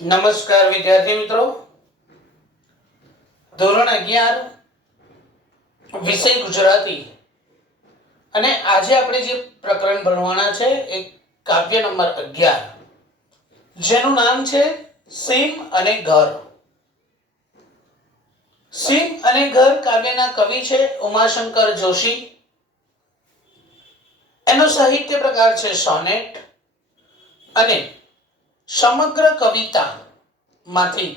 નમસ્કાર વિદ્યાર્થી મિત્રો, ધોરણ 11 વિષય ગુજરાતી અને આજે આપણે જે પ્રકરણ ભણવાના છે એ કાવ્ય નંબર 11 જેનું નામ છે સીમ અને ઘર. સીમ અને ઘર કાવ્યના કવિ છે ઉમાશંકર જોશી. એનો સાહિત્ય પ્રકાર છે સોનેટ અને સમગ્ર કવિતા માંથી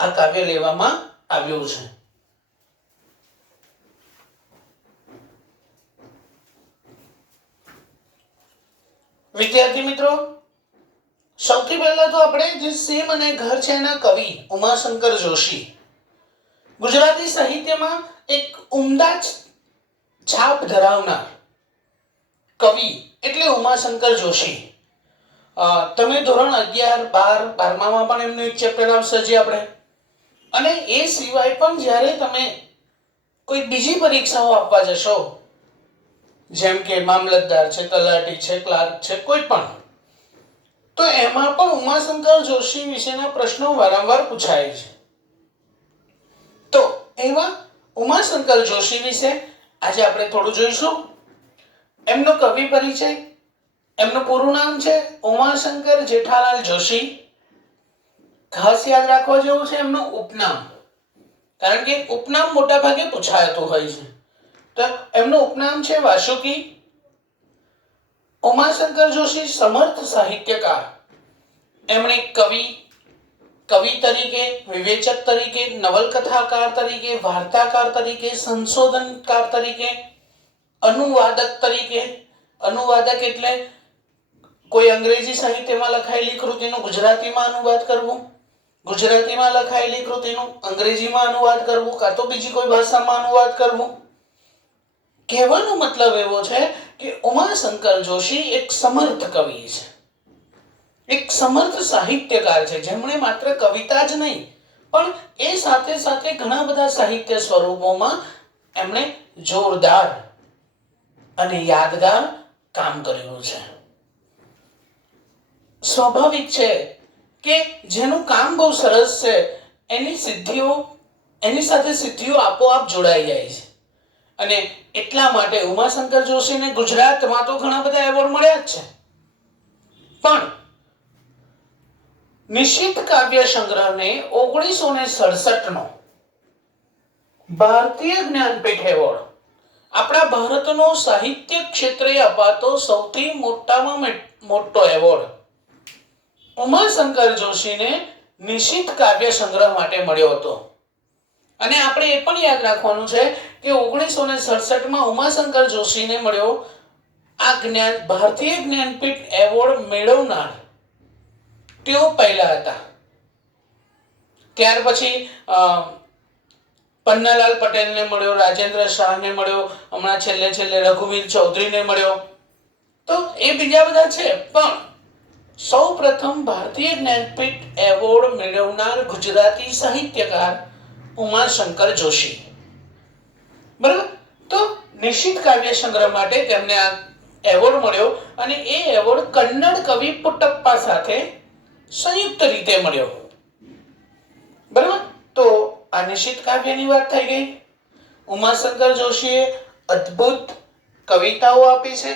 આ કાવ્ય લેવામાં આવ્યું છે. વિદ્યાર્થી મિત્રો, સૌથી પહેલા તો આપણે જે સીમ અને ઘર છે એના કવિ ઉમાશંકર જોશી ગુજરાતી સાહિત્યમાં એક ઉમદા છાપ ધરાવનાર કવિ એટલે ઉમાશંકર જોશી. તમે ધોરણ 11, 12, 12માં પણ એમનું એક ચેપ્ટર આવશે જે આપણે, અને એ સિવાય પણ જ્યારે તમે કોઈ બીજી પરીક્ષાઓ આપવા જશો, જેમ કે મામલતદાર છે, તલાટી છે, ક્લાર્ક છે, કોઈ પણ, તો એમાં પણ ઉમાશંકર જોશી વિશેના પ્રશ્નો વારંવાર પૂછાય છે. તો એવા ઉમાશંકર જોશી વિશે આજે આપણે થોડું જોઈશું. એમનો કવિ પરિચય. એમનું પૂરું નામ છે ઉમાશંકર જેઠાલાલ જોશી. ખાસ યાદ રાખવા જેવું છે એમનું ઉપનામ, કારણ કે ઉપનામ મોટા ભાગે પૂછાતું હોય છે. તો એમનું ઉપનામ છે વાસુકી. ઉમાશંકર જોશી સમર્થ સાહિત્યકાર. એમણે કવિ તરીકે, વિવેચક તરીકે, નવલકથાકાર તરીકે, વાર્તાકાર તરીકે, સંશોધનકાર તરીકે, અનુવાદક તરીકે, અનુવાદક એટલે કોઈ અંગ્રેજી સાહિત્યમાં લખાયેલી કૃતિનું ગુજરાતીમાં અનુવાદ કરવું, ગુજરાતીમાં લખાયેલી કૃતિનું અંગ્રેજીમાં અનુવાદ કરવું, કાં તો બીજી કોઈ ભાષામાં અનુવાદ કરવું. કહેવાનો મતલબ એવો છે કે ઉમાશંકર જોશી એક સમર્થ કવિ છે, એક સમર્થ સાહિત્યકાર છે, જેમણે માત્ર કવિતા જ નહીં પણ એ સાથે સાથે ઘણા બધા સાહિત્ય સ્વરૂપોમાં એમણે જોરદાર અને યાદગાર કામ કર્યું છે. સ્વાભાવિક છે કે જેનું કામ બહુ સરસ છે એની સાથે સિદ્ધિઓ આપોઆપ જોડાઈ જાય છે. અને એટલા માટે ઉમાશંકર જોશીને ગુજરાતમાં તો ઘણા બધા એવોર્ડ મળ્યા જ છે, પણ નિશિત કાવ્ય સંગ્રહને 1967 નો ભારતીય જ્ઞાનપીઠ એવોર્ડ, આપણા ભારતનો સાહિત્ય ક્ષેત્રે અપાતો સૌથી મોટામાં મોટો એવોર્ડ ઉમાશંકર જોશીને નિશિત કાવ્ય સંગ્રહ માટે મળ્યો હતો. અને આપણે એ પણ યાદ રાખવાનું છે કે 1967માં ઉમાશંકર જોશીને મળ્યો આ ભારતીય જ્ઞાનપીઠ એવોર્ડ મેળવનાર તેઓ પહેલા હતા. ત્યાર પછી પન્નાલાલ પટેલને મળ્યો, રાજેન્દ્ર શાહને મળ્યો, હમણાં છેલ્લે રઘુવીર ચૌધરીને મળ્યો. તો એ બીજા બધા છે, પણ સૌ પ્રથમ ભારતીય જ્ઞાનપીઠ એવોર્ડ મેળવનાર ગુજરાતી સાહિત્યકાર ઉમાશંકર જોશી. બરાબર. તો નિશિત કાવ્ય સંગ્રહ માટે તેમને આ એવોર્ડ મળ્યો અને એ એવોર્ડ કન્નડ કવિ પુટ્ટપ્પા સાથે સંયુક્ત રીતે મળ્યો. બરાબર. તો આ નિશિત કાવ્યની વાત થઈ ગઈ. ઉમાશંકર જોશીએ અદ્ભુત કવિતાઓ આપી છે.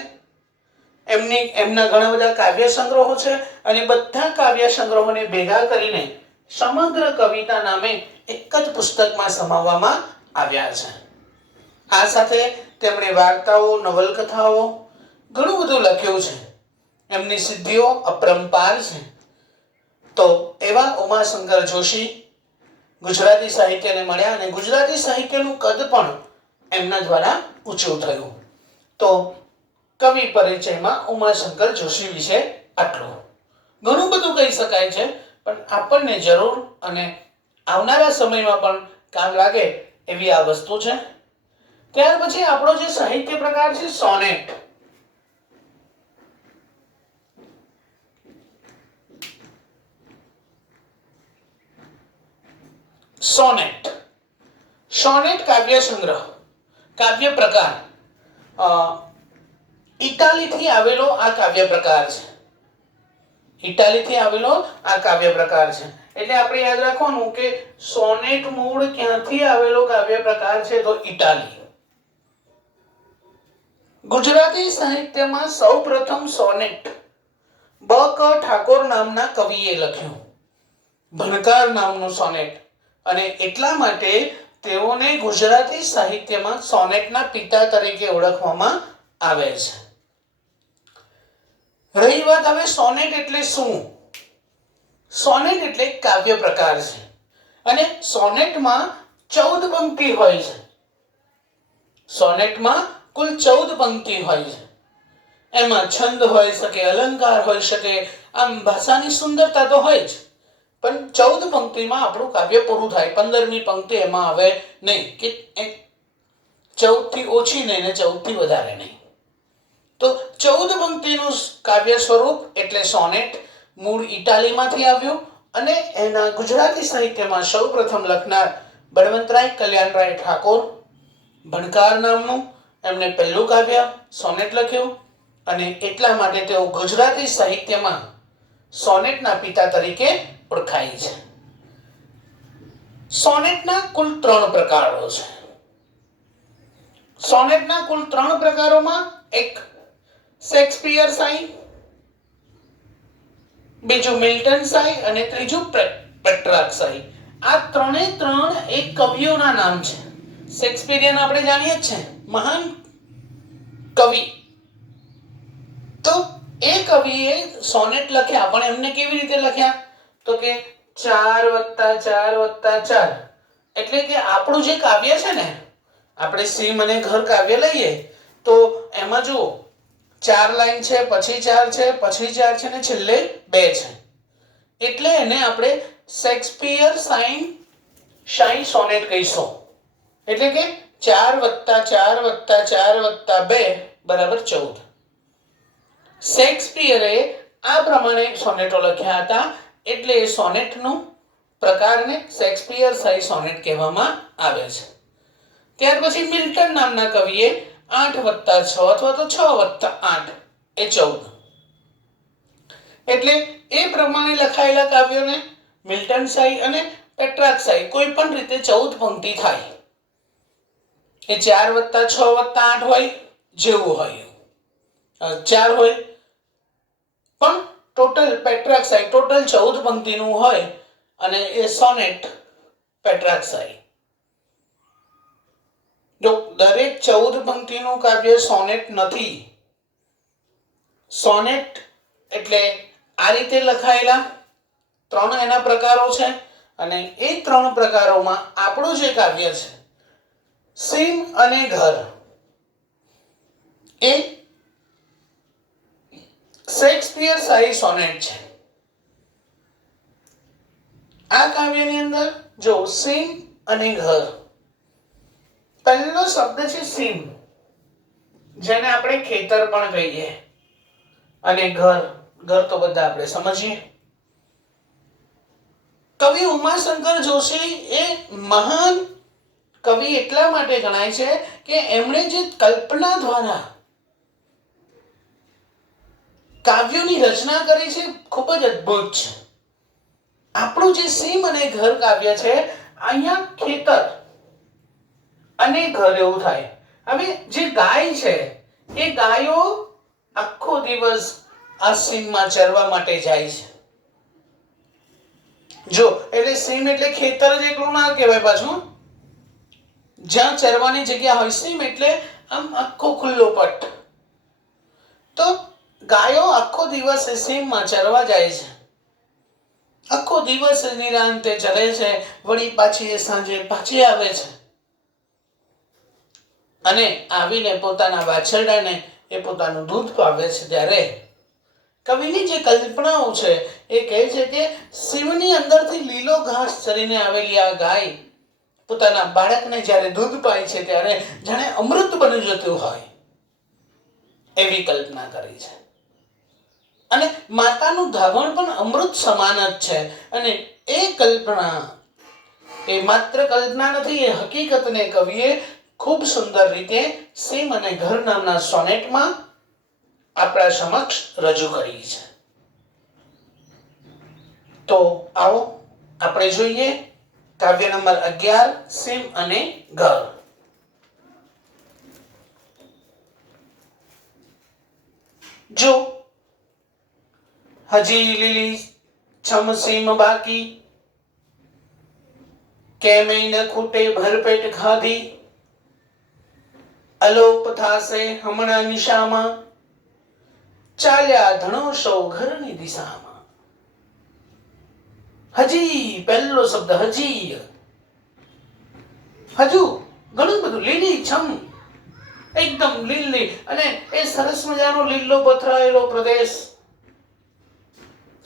એમના ઘણા બધા કાવ્ય સંગ્રહો છે અને બધા કાવ્ય સંગ્રહોને ભેગા કરીને સમગ્ર કવિતા નામે એક જ પુસ્તકમાં સમાવવામાં આવ્યા છે. આ સાથે તેમણે વાર્તાઓ, નવલકથાઓ ઘણું બધું લખ્યું છે. એમની સિદ્ધિઓ અપરંપાર છે. તો એવા ઉમાશંકર જોશી ગુજરાતી સાહિત્યને મળ્યા અને ગુજરાતી સાહિત્યનું કદ પણ એમના દ્વારા ઊંચું થયું. તો કવિ પરિચયમાં ઉમાશંકર જોશી વિશે આટલું. ઘણું બધું કહી શકાય છે, પણ આપણને જરૂર અને આવનારા સમયમાં પણ કામ લાગે એવી આ વસ્તુ છે. ત્યાર પછી આપણો જે સાહિત્ય પ્રકાર છે સોનેટ. સોનેટ કાવ્ય સંગ્રહ, કાવ્ય પ્રકાર ઇટાલીથી આવેલો આ કાવ્ય પ્રકાર છે. ઇટાલીથી આવેલો આ કાવ્ય પ્રકાર છે. એટલે આપણે યાદ રાખવાનું કે સોનેટ મૂળ ક્યાંથી આવેલો કાવ્ય પ્રકાર છે તો ઇટાલી. ગુજરાતી સાહિત્યમાં સૌપ્રથમ સોનેટ બ.ક. ઠાકોર નામના કવિએ લખ્યું. ભણકાર નામનું સોનેટ, અને એટલા માટે તેઓને ગુજરાતી સાહિત્યમાં સોનેટના પિતા તરીકે ઓળખવામાં આવે છે. રહી વાત હવે સોનેટ એટલે શું? સોનેટ એટલે કાવ્ય પ્રકાર છે, અને સોનેટમાં 14 પંક્તિ હોય છે. સોનેટમાં કુલ 14 પંક્તિ હોય છે. એમાં છંદ હોઈ શકે, અલંકાર હોઈ શકે, આમ ભાષાની સુંદરતા તો હોય જ, પણ 14 પંક્તિમાં આપણું કાવ્ય પૂરું થાય. 15મી પંક્તિ એમાં આવે નહીં, કે 14 થી ઓછી નહીં ને 14 થી વધારે નહીં. તો 14 પંક્તિનું કાવ્ય સ્વરૂપ એટલે સોનેટ મૂળ ઇટાલીમાંથી આવ્યું, અને એના ગુજરાતી સાહિત્યમાં સૌપ્રથમ લખનાર બળવંતરાય કલ્યાણરાય ઠાકોર, ભણકાર નામનું એમણે પહેલું કાવ્ય સોનેટ લખ્યું, અને એટલા માટે તેઓ ગુજરાતી સાહિત્યમાં સોનેટના પિતા તરીકે ઓળખાય છે. સોનેટના કુલ 3 પ્રકારો છે. સોનેટના કુલ 3 પ્રકારોમાં એક શેક્સપિયર શાહી, બીજું મિલ્ટન શાહી અને ત્રીજું પેટ્રાર્ક શાહી. આ ત્રણે ત્રણ એક કવિઓના નામ છે. શેક્સપિયરિયન આપણે જાણીએ જ છે, મહાન કવિ. તો એ કવિએ સોનેટ લખ્યા, પણ એમને કેવી રીતે લખ્યા તો કે 4+4+4, એટલે કે આપણું જે કાવ્ય છે ને, આપણે સીમ અને ઘર કાવ્ય લઈએ તો એમાં જુઓ 4 લાઈન છે, પછી 4 છે, પછી 4 છે ને છેલ્લે 2 છે. એટલે એને આપણે શેક્સપિયર શાહી સોનેટ કહીશું. એટલે કે 4+4+4+2 બરાબર 14. શેક્સપિયરે આ પ્રમાણે સોનેટો લખ્યા હતા, એટલે એ સોનેટનું પ્રકારને શેક્સપિયર શાહી સોનેટ કહેવામાં આવે છે. ત્યાર પછી મિલ્ટન નામના કવિએ 8+6 અથવા તો 6+8 એ 14, એટલે એ પ્રમાણે લખાયેલા કાવ્યોને મિલ્ટન શાહી અને પેટ્રાર્ક શાહી કોઈ પણ રીતે 14 પંક્તિ થાય. એ 4+6+8 હોય, જેવું હોય 4 હોય, પણ ટોટલ પેટ્રાર્ક શાહી ટોટલ 14 પંક્તિનું હોય, અને એ સોનેટ પેટ્રાર્ક શાહી. જો દરેક 14 પંક્તિનું કાવ્ય સોનેટ નથી. સોનેટ એટલે આ રીતે લખાયેલા 3 એના પ્રકારો છે, અને એ 3 પ્રકારોમાં આપણું જે કાવ્ય છે સીમ અને ઘર, એ શેક્સપિયર શાહી સોનેટ છે. આ કાવ્યની અંદર જો સીમ અને ઘર, પહેલો શબ્દ છે સીમ, જેને આપણે ખેતર પણ કહીએ, અને ઘર તો બધા આપણે સમજીએ. કવિ ઉમાશંકર જોશી એ મહાન કવિ એટલા માટે ગણાય છે કે એમણે જે કલ્પના દ્વારા કાવ્યોની રચના કરી છે, ખૂબ જ અદ્ભુત છે. આપણું જે સીમ અને ઘર કાવ્ય છે, અહીંયા ખેતર અને ઘર એવું થાય. હવે જે ગાય છે, એ ગાયો આખો દિવસ આ સીમમાં ચરવા માટે જાય છે. જો એટલે સીમ એટલે ખેતર જ એકલું ના કહેવાય પાછું, જ્યાં ચરવાની જગ્યા હોય. સીમ એટલે આમ આખો ખુલ્લો પટ. તો ગાયો આખો દિવસ સીમમાં ચરવા જાય છે, આખો દિવસ નિરાંતે ચરે છે, વળી પાછી એ સાંજે પાછી આવે છે, અને આવીને પોતાના વાછરડાને એ પોતાનું દૂધ પાવે છે. ત્યારે કવિની જે કલ્પનાઓ છે એ કહે છે કે સીમની અંદરથી લીલો ઘાસ ચરીને આવેલી આ ગાય પોતાના બાળકને જ્યારે દૂધ પાય છે, ત્યારે જાણે અમૃત બની જતું હોય એવી કલ્પના કરી છે. અને માતાનું ધાવણ પણ અમૃત સમાન જ છે. અને એ કલ્પના, એ માત્ર કલ્પના નથી, એ હકીકતને કવિએ ખૂબ સુંદર રીતે સીમ અને ઘર નામના સોનેટમાં આપણા સમક્ષ રજૂ કરી છે. તો આવો આપણે જોઈએ કાવ્ય નંબર 11 સીમ અને ગર. જો હજી લીલી છમ સીમ બાકી, કેમે ન ખૂટે ભરપેટ ખાધી, અલોપ થાશે હમણાં નિશામાં, ચાલ્યા ધણો સૌ ઘરની દિશામાં. હજી પહેલો શબ્દ હજી, હજુ ઘણું બધું લીલી છમ, એકદમ લીલી અને એ સરસ મજાનો લીલો પથરાયેલો પ્રદેશ.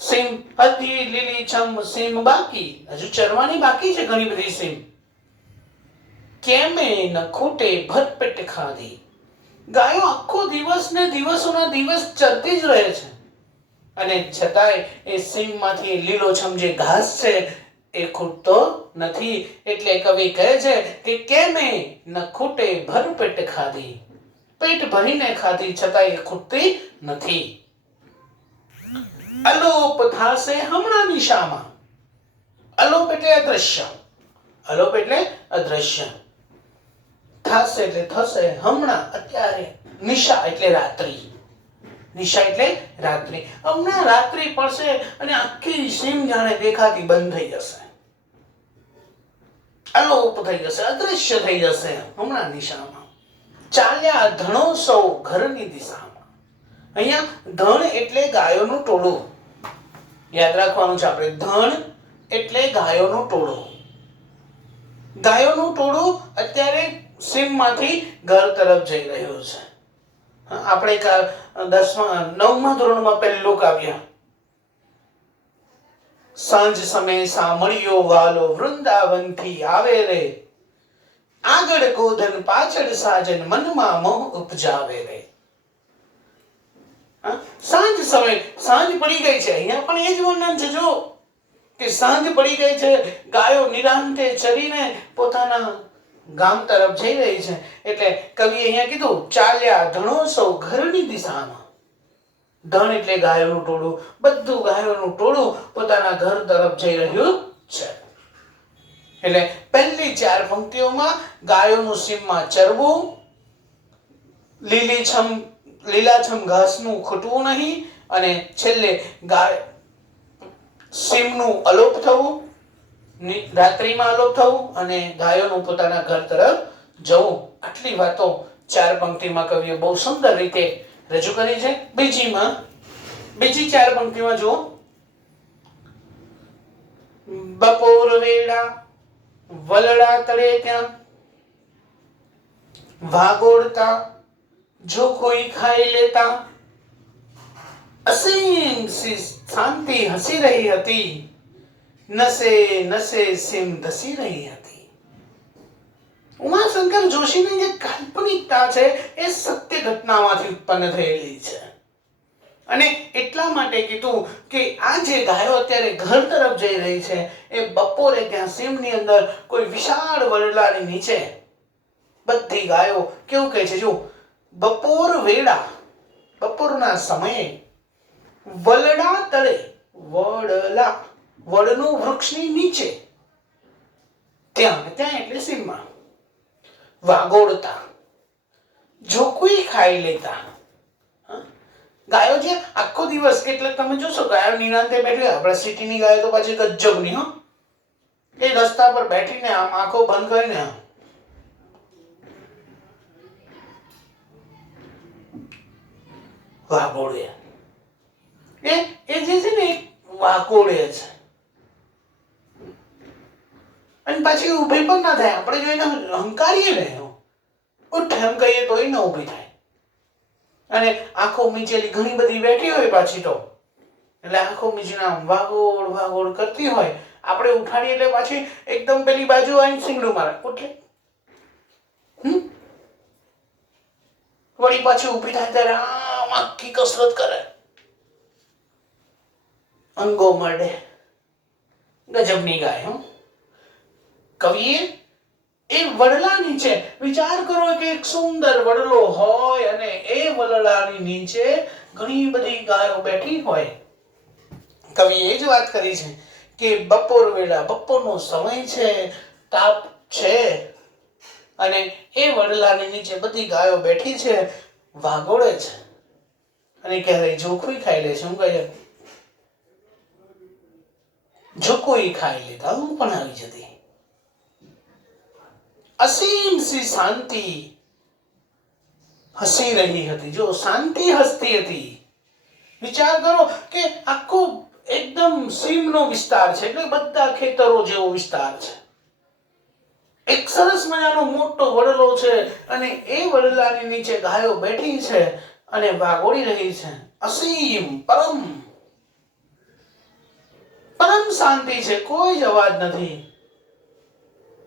સીમ હજી લીલી છમ સીમ બાકી, હજુ ચરવાની બાકી છે ઘણી બધી સીમ. કેમે ન ખૂટે ભરપેટ ખાધી, ગાયો આખો દિવસ ને દિવસોના દિવસ ચરતી જ રહે છે અને છતાંય એ સીમમાંથી લીલોછમ જે ઘાસ છે એ ખૂટતો નથી. એટલે કવિ કહે છે કે કેમે ન ખૂટે ભરપેટ ખાધી, પેટ ભરીને ખાધી છતાંય એ ખૂટતી નથી. અલોપ થાશે હમણાં નિશામાં, અલોપ એટલે અદ્રશ્ય, અલોપ એટલે અદ્રશ્ય, થાશે એટલે થશે, હમણાં અત્યારે, નિશા એટલે રાત્રિ, નિશા એટલે રાત્રિ. હમણાં રાત્રિ પડશે અને આખી સીમ જાણે દેખાતી બંધ થઈ જશે, અલોપ થઈ જશે, અદ્રશ્ય થઈ જશે હમણાં નિશામાં. ચાલ્યા ધણો સૌ ઘરની દિશામાં. અહીંયા ધણ એટલે ગાયોનું ટોળું, યાદ રાખવાનું છે આપણે. ધણ એટલે ગાયોનું ટોળું. ગાયોનું ટોળું અત્યારે સીમમાંથી ઘર તરફ જઈ રહ્યું છે. આપણે 9મા ધોરણમાં પહેલું કાવ્ય, સાંજ સમય સામળિયો વાલો વૃંદાવનથી આવે રે, આગળ ગોધન પાછળ સાજન મનમાં મોહ ઉપજાવે રે. સાંજ સમય, સાંજ પડી ગઈ છે. અહીંયા પણ એ જ વર્ણન છે જો કે સાંજ પડી ગઈ છે, ગાયો નિરાંતે ચરીને પોતાના ગામ તરફ જઈ રહી છે. એટલે કવિ અહીંયા કીધું ચાલ્યા ધણો સૌ ઘરની દિશામાં. ધણ એટલે ગાયોનું ટોળું, બધું ગાયોનું ટોળું પોતાના ઘર તરફ જઈ રહ્યું છે. એટલે પહેલી 4 પંક્તિઓમાં ગાયોનું સીમમાં ચરવું, લીલાછમ ઘાસનું ખૂટવું નહીં, અને છેલ્લે સીમનું અલોપ થવું, રાત્રિમાં અલોપ થવું અને ગાયોનું પોતાના ઘર તરફ જવું. આટલી વાતો 4 પંક્તિમાં કવિએ બહુ સુંદર રીતે રજૂ કરી છે. બીજી 4 પંક્તિમાં જુઓ, બપોર વેળા વલડા તળે ત્યાં, વાગોળતા જો કોઈ ખાઈ લેતા, અસીમ શાંતિ હસી રહી હતી, નસે નસે સીમ ધસી રહી હતી. ઉમાશંકર જોશીની જે કાલ્પનિકતા છે એ સત્ય ઘટનામાંથી ઉત્પન્ન થયેલી છે. અને એટલા માટે કીધું કે આ જે ગાયો અત્યારે ઘર તરફ જઈ રહી છે એ બપોરે ત્યાં સીમની અંદર કોઈ વિશાળ વડલાની નીચે બધી ગાયો કેવું કહે છે જો, બપોર વેળા, બપોરના સમયે, વલડા તળે, વડલા, વડનું વૃક્ષની નીચે, ત્યાં એટલે સીમમાં, વાગોળતા જો કોઈ ખાઈ લેતા. ગાયો જે આખો દિવસ, કેટલાક તમે જોશો ગાયો નિરાંતે બેઠી, આપણે સિટીની ગાયો તો પાછી ગજબની, એ રસ્તા પર બેઠીને આમ આંખો બંધ કરીને વાગોળે, એ જે છે ને વાગોળે છે. અને પાછી ઊભી પણ ના થાય. આપણે જોઈને હંકારીએ ને, ઉઠ એમ કહીએ તોય ન ઊભી થાય. અને આંખો મીચેલી ઘણી બધી બેઠી હોય પાછી તો, એટલે આંખો મીચીને આમ વાગોળ વાગોળ કરતી હોય. આપણે ઉઠાડીએ એટલે પાછી એકદમ પેલી બાજુ આવીને સિંગડું મારે, ઉઠે વળી પાછી ઊભી થાય ત્યારે આમ આખી કસરત કરે, અંગો મળે. ગજબની ગાય. કવિએ એ વડલા નીચે વિચાર કરો કે એક સુંદર વડલો હોય અને એ વડલાની નીચે ઘણી બધી ગાયો બેઠી હોય. કવિએ એ જ વાત કરી છે કે બપોર વેળા, બપોરનો સમય છે, તાપ છે, અને એ વડલાની નીચે બધી ગાયો બેઠી છે, વાગોળે છે, અને ક્યારેય જોખું ખાઈ લે છે. હું કહે જોખું ખાઈ લેતા હું પણ આવી જતી. અસીમ સી શાંતિ હસી રહી હતી. જો શાંતિ હસતી હતી. વિચાર કરો કે આખો એકદમ સીમનો વિસ્તાર છે, એટલે બધા ખેતરો જેવો વિસ્તાર છે. એક સરસ મજાનો મોટો વડલો છે, અને એ વડલાની નીચે ગાયો બેઠી છે અને વાગોળી રહી છે. અસીમ પરમ પરમ શાંતિ છે, કોઈ જ અવાજ નથી.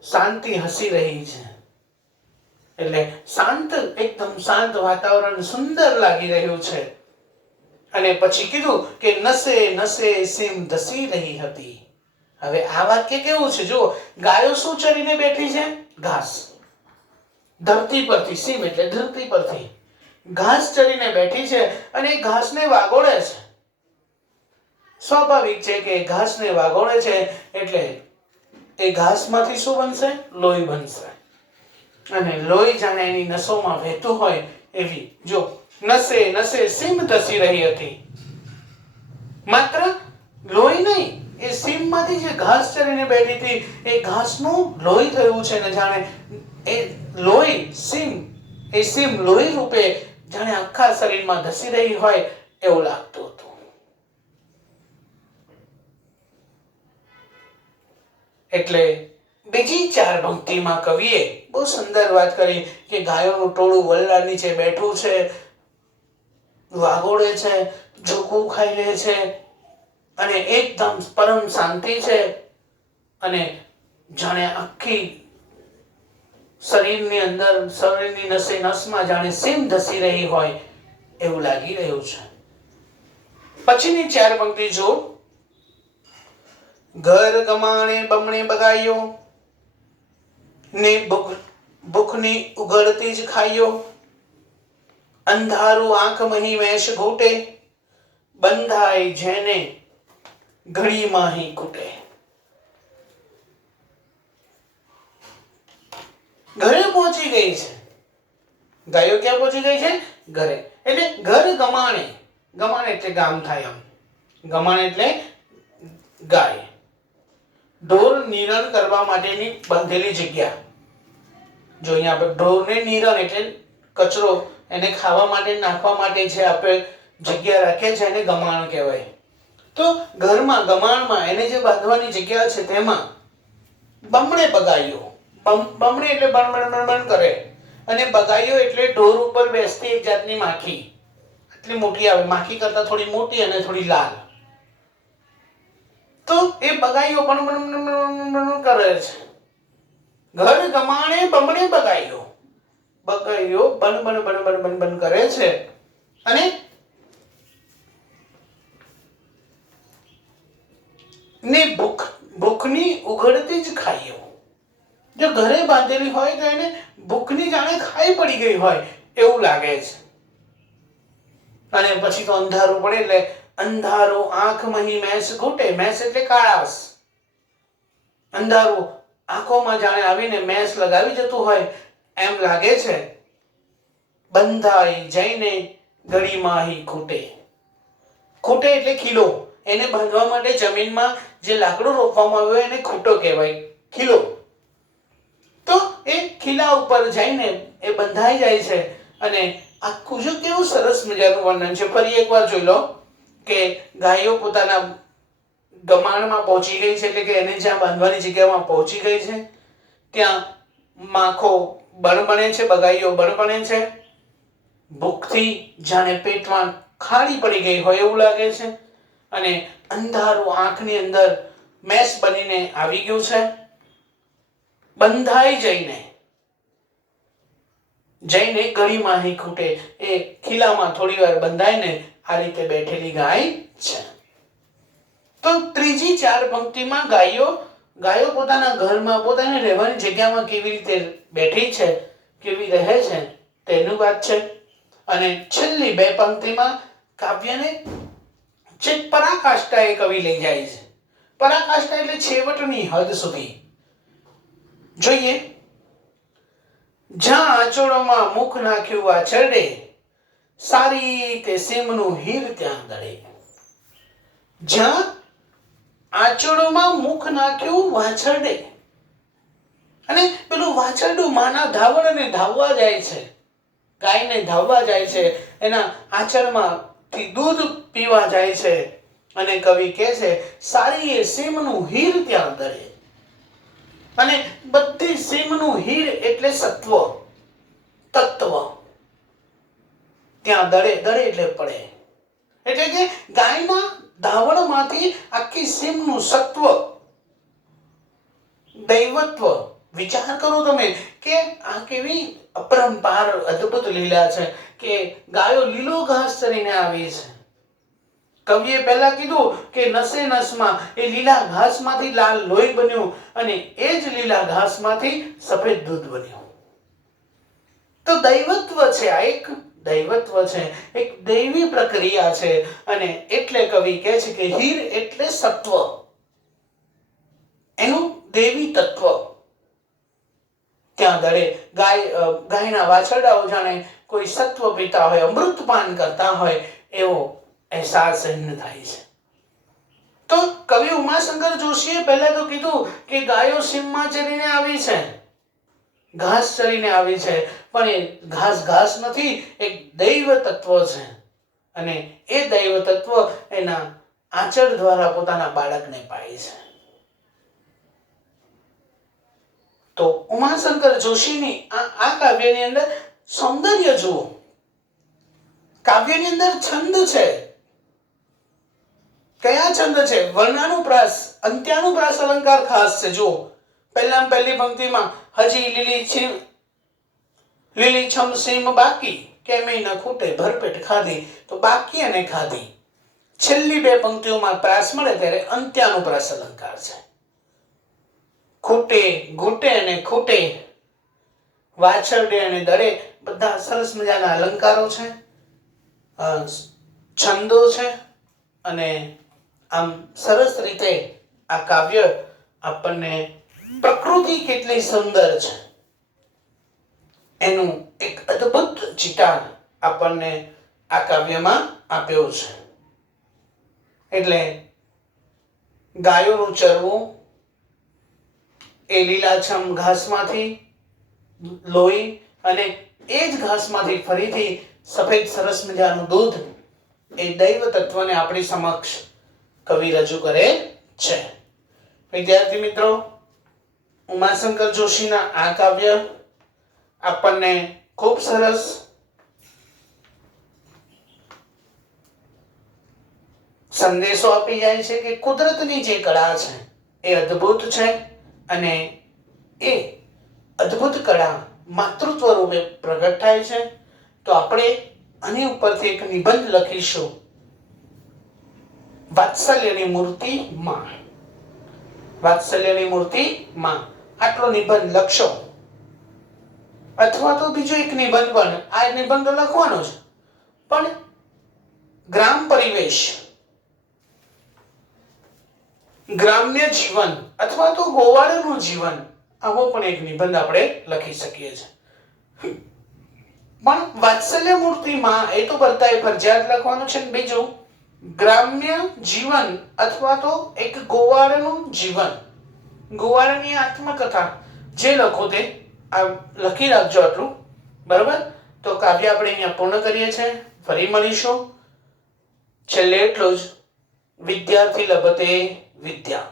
શાંતિ હસી રહી છે. એટલે શાંત, એકદમ શાંત વાતાવરણ સુંદર લાગી રહ્યું છે. અને પછી કીધું કે નસે નસે સીમ ધસી રહી હતી. હવે આ વાક્ય કેવું છે? જો ગાયો શું ચરીને બેઠી છે? ઘાસ. ધરતી પરથી, સીમ એટલે ધરતી પરથી ઘાસ ચરીને બેઠી છે, અને એ ઘાસને વાગોળે છે. સ્વાભાવિક છે કે ઘાસને વાગોળે છે એટલે એ ઘાસમાંથી શું બનશે? લોહી બનશે. અને લોહી જાણે એની નસોમાં વહેતું હોય એવી. જો નસે નસે સીમ ધસી રહી હતી. માત્ર લોહી નહીં, એ સીમમાંથી જે ઘાસ ચરીને બેઠી હતી એ ઘાસનું લોહી થયું છે, ને જાણે એ લોહી સીમ, એ સીમ લોહી રૂપે જાણે આખા શરીરમાં ધસી રહી હોય એવું લાગતું હતું. એટલે બીજી 4 પંક્તિમાં કવિએ બહુ સુંદર વાત કરી કે ગાયોનું ટોળું વડલા નીચે બેઠું છે, વાગોળે છે, જોકું ખાઈ લે છે, અને એકદમ પરમ શાંતિ છે, અને જાણે આખી શરીરની અંદર, શરીરની નસે નસમાં જાણે સીમ ધસી રહી હોય એવું લાગી રહ્યું છે. પછીની 4 પંક્તિ જો. ઘર ગમાણે બમણે બગાયો, ને ભૂખની ઉઘડતી જ ખાયો. અંધારું આંખ મહી મેશ ઘૂંટે, બંધાય જેને ઘડી માહી ખૂટે. ઘરે પહોંચી ગઈ છે. ગાયો ક્યાં પહોંચી ગઈ છે? ઘરે. એટલે ઘર ગમાણે, ગમાણ એટલે ગામ થાય. આમ ગમાણ એટલે ગાય. ઢોર નિરણ કરવા માટેની બાંધેલી જગ્યા. જો અહીંયા આપણે ઢોરને નિરણ એટલે કચરો એને ખાવા માટે, નાખવા માટે જે આપણે જગ્યા રાખીએ છીએ એને ગમાણ કહેવાય. તો ઘરમાં, ગમાણમાં એને જે બાંધવાની જગ્યા છે તેમાં બમણે બગાયો. બમણે એટલે બણ બણ બણ બણ કરે, અને બગાયો એટલે ઢોર ઉપર બેસતી એક જાતની માખી. આટલી મોટી આવે, માખી કરતા થોડી મોટી અને થોડી લાલ. તો એ બગાયો બણ બણ બણ બણ કરે છે. ઘર ગમાણે બમણે બગાયો. બગાયો બન બન બન બન બન બન કરે છે, અને ને ભૂખની ઉઘડતી જ ખાયો. જો ઘરે બાંધેલી હોય તો એને ભૂખની જાણે ખાઈ પડી ગઈ હોય એવું લાગે છે. અને પછી તો અંધારું પડે એટલે અંધારું આંખ મહી મેસ ઘૂંટે. મેસ એટલે કાળાશ. અંધારું આંખોમાં જાણે આવીને મેસ લગાવી જતું હોય એમ લાગે છે. બંધાઈ જઈને ઘડી માહી ખૂટે. ખૂટે એટલે ખીલો. એને બાંધવા માટે જમીનમાં જે લાકડું રોપવામાં આવ્યું એને ખૂટો કહેવાય, ખીલો. તો એ ખીલા ઉપર જઈને એ બંધાઈ જાય છે. અને આખું જો કેવું સરસ મજાનું વર્ણન છે. ફરી એકવાર જોઈ લો કે ગાયો પોતાના ગમાણમાં પહોંચી ગઈ છે, એટલે કે એને જ્યાં બાંધવાની જગ્યામાં પહોંચી ગઈ છે. ત્યાં માખો બણબણે છે, બગાઈઓ બણબણે છે. ભૂખથી જાણે પેટમાં ખાલી પડી ગઈ હોય એવું લાગે છે, અને અંધારું આંખની અંદર મેસ બનીને આવી ગયું છે. બંધાઈ જઈને ઘડી માહી ખૂટે. એ ખીલામાં થોડી વાર બંધાઈને આ રીતે બેઠેલી ગાય છે. તો ત્રીજી 4 પંક્તિમાં ગાયો પોતાના ઘરમાં, પોતાની રહેવાની જગ્યામાં કેવી રીતે બેઠી છે, કેવી રહે છે તેનું વાત છે. અને છેલ્લી 2 પંક્તિમાં કાવ્યને ચિત પરાકાષ્ઠાએ કવિ લઈ જાય છે. પરાકાષ્ઠા એટલે છેવટની હદ સુધી. જોઈએ, જ્યાં આંચોળોમાં મુખ નાખ્યું વાછરડે, સારી તે સીમનું હીર ત્યાં દળે. જ્યાં આંચોળોમાં મુખ નાખ્યું વાછરડે, અને પેલું વાછરડું માના ધાવણને ધાવવા જાય છે, ગાયને ધાવવા જાય છે, એના આંચળમાંથી દૂધ પીવા જાય છે, અને કવિ કહે છે સારી એ સીમનું હીર ત્યાં દળે. અને બધી સીમનું હીર એટલે સત્વ, તત્વ ત્યાં દળે. દળે એટલે પડે, એટલે કે ગાયના ધાવણમાંથી આખી સીમનું સત્વ, દૈવત્વ. વિચાર કરો તમે કે આ કેવી અપરંપાર અદ્ભુત લીલા છે કે ગાયો લીલો ઘાસ ચરીને આવી છે. કવિએ પહેલા કીધું કે નસે નસમાં એ લીલા ઘાસમાંથી લાલ લોહી બન્યું, અને એ જ લીલા ઘાસમાંથી સફેદ દૂધ બન્યું. તો દૈવત્વ છે, આ એક દૈવત્વ છે, એક દૈવી પ્રક્રિયા છે. અને એટલે કવિ કહે છે કે હીર એટલે સત્વ, એનું દેવી તત્વ ત્યાં દળે. ગાયના વાછરડાઓ જાણે કોઈ સત્વ પીતા હોય, અમૃતપાન કરતા હોય એવો અહેસાસ એમને થાય છે. તો કવિ ઉમાશંકર જોશીએ પહેલા તો કીધું કે ગાયો સીમમાં ચરીને આવી છે, ઘાસ ચરીને આવી છે, પણ એ ઘાસ નથી, એક દૈવ તત્વ છે. અને એ દૈવ તત્વ એના આંચળ દ્વારા પોતાના બાળકને પાય છે. તો ઉમાશંકર જોશીની આ કાવ્યની અંદર સૌંદર્ય જુઓ. કાવ્યની અંદર છંદ છે. કયા છંદ છે? વર્ણાનુપ્રાસ, અંત્યાનુપ્રાસ અલંકાર ખાસ છે. જુઓ, પહેલી પંક્તિમાં હજી લીલીછમ સીમ બાકી, કેમે ન ખૂટે ભરપેટ ખાધી. તો બાકી અને ખાધી, છેલ્લી બે પંક્તિઓમાં પ્રાસ મળે ત્યારે અંત્યાનુપ્રાસ અલંકાર છે. ખૂટે, ઘૂંટે અને ખૂટે, વાછરડે અને દળે, બધા સરસ મજાના અલંકારો છે, છંદો છે. અને આમ સરસ રીતે આ કાવ્ય આપણને પ્રકૃતિ કેટલી સુંદર છે એનું એક અદ્ભુત ચિતાર આપણને આ કાવ્યમાં આપ્યો છે. એટલે ગાયોનું ચરવું, એ લીલાછમ ઘાસમાંથી લોહી, અને એ જ ઘાસમાંથી ફરીથી સફેદ સરસ મજાનું દૂધ, એ દૈવ તત્વને આપણી સમક્ષ કવિ રજૂ કરે છે. વિદ્યાર્થી મિત્રો, ઉમાશંકર જોશીના આ કાવ્ય આપણને ખૂબ સરસ સંદેશો આપી જાય છે કે કુદરતની જે કળા છે એ અદ્ભુત છે, અને એ અદ્ભુત કળા માતૃત્વ રૂપે પ્રગટ થાય છે. તો આપણે આની ઉપરથી એક નિબંધ લખીશું, વાત્સલ્યની મૂર્તિ માં. વાત્સલ્યની મૂર્તિ માં, આટલો નિબંધ લખશો. અથવા તો બીજો એક નિબંધ પણ, આ નિબંધ લખવાનો છે, પણ ગ્રામ પરિવેશ, ગ્રામ્ય જીવન અથવા તો ગોવાળનું જીવન, આવો પણ એક નિબંધ આપણે લખી શકીએ છીએ. પણ વાત્સલ્ય મૂર્તિમાં એ તો બધાએ ફરજિયાત લખવાનું છે. બીજું ગ્રામ્ય જીવન અથવા તો એક ગોવાળનું જીવન, ગોવાળની આત્મકથા, જે લખો તે આ લખી રાખજો આટલું, બરાબર? તો કાવ્ય આપણે અહીંયા પૂર્ણ કરીએ છીએ. ફરી મળીશું. છેલ્લે એટલું જ, વિદ્યાર્થી લભતે વિદ્યા.